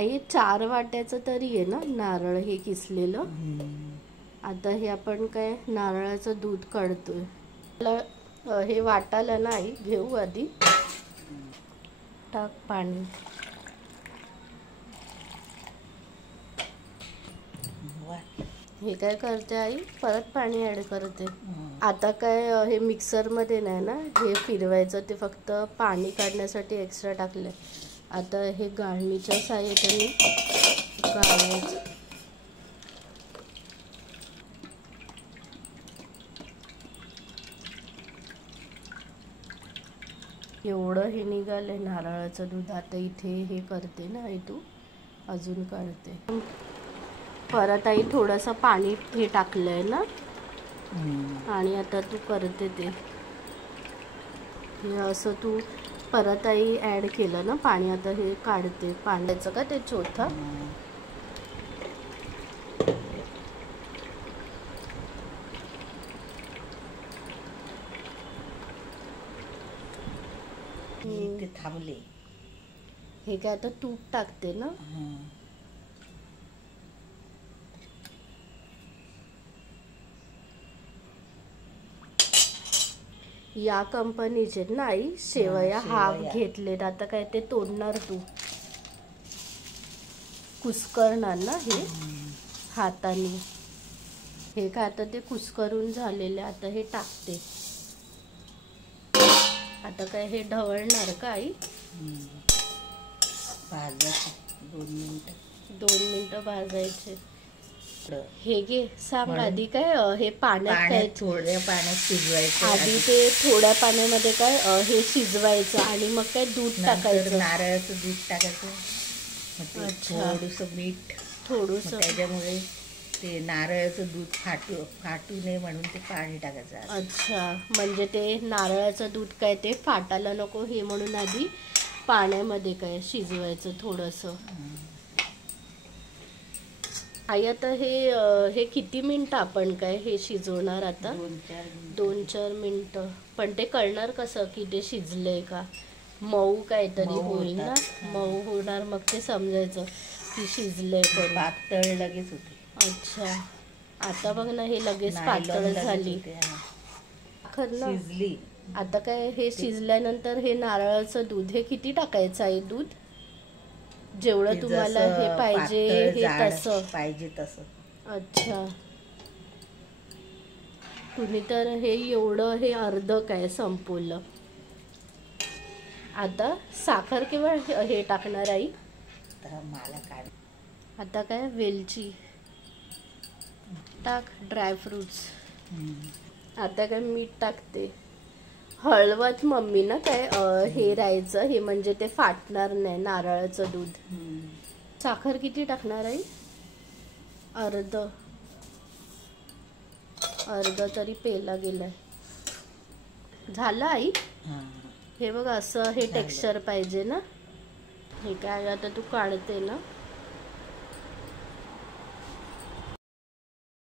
आई 4 वाट्याचं तरी आहे ना नारळ हे किसलेलं. आता हे आपण काय नारळाचं दूध काढतोय. हे वाटायला नाही घेऊ आधी. टाक पाणी. हे काय करते आई परत पाणी ऍड करते. आता काय हे मिक्सर मध्ये नाही ना हे फिरवायचं, ते फक्त पाणी काढण्यासाठी एक्स्ट्रा टाकलंय. आता हे गाळणीच्या साहाय्याने गाळायचं. एवढं हे निघालंय नारळाचं दूध. आता इथे हे करते ना आई तू अजून काढते. परत आई थोडंसं पाणी हे टाकलंय ना आणि आता तू करते ते हे असं तू परत आई ऍड केलं ना पाणी. आता हे काढते पाण्याचं का ते चोथा. ते थांबले. हे काय आता तूप टाकते ना. या कंपनीचे ना आई शेवया हाफ घेतलेत. आता काय ते तोडणार तू कुस्करणार ना हे हाताने. हे काय आता ते कुस्करून झालेले. आता हे टाकते. आता काय हे ढवळणार का आई. 2 मिनिटं भाजायचे. हे घे सांग आधी काय हे पाण्यात काय थोड्या पाण्यात शिजवायचं. आधी ते थोड्या पाण्यामध्ये काय हे शिजवायचं आणि मग काय दूध टाकायचं. नारळाचं दूध टाकायचं. थोडंसं मीठ थोडंसं. त्याच्यामुळे ते नारळाचं दूध फाटू नये म्हणून ते पाणी टाकायचं. अच्छा म्हणजे ते नारळाचं दूध काय ते फाटायला नको हे म्हणून आधी पाण्यामध्ये काय शिजवायचं थोडंसं. आई आता हे किती मिनिटं आपण काय हे शिजवणार आता. 2-4 मिनिटं. पण ते कळणार कसं की ते शिजलंय का. मऊ काहीतरी होईल ना. मऊ होणार मग ते समजायचं की शिजलंय. पण पातळ लगेच होते. अच्छा आता बघ ना हे लगेच पातळ झाली. शिजली. आता काय हे शिजल्यानंतर हे नारळाचं दूध हे किती टाकायचं आहे दूध. जेवढं तुम्हाला हे पाहिजे हे तसं पाहिजे तसं. अच्छा तुम्ही तर हे एवढं हे अर्ध काय संपवलं. आता साखर किंवा हे टाकणार आई. मला काय आता काय वेलची टाक. ड्रायफ्रुट्स. आता काय मीठ टाकते. हळवत मम्मी ना काय हे राहायचं हे म्हणजे ते फाटणार नाही नारळाचं दूध. साखर किती टाकणार आई. अर्ध तरी पेला गेलाय. झालं आई. हे बघ असं हे टेक्स्चर पाहिजे ना. हे काय आता तू काढते ना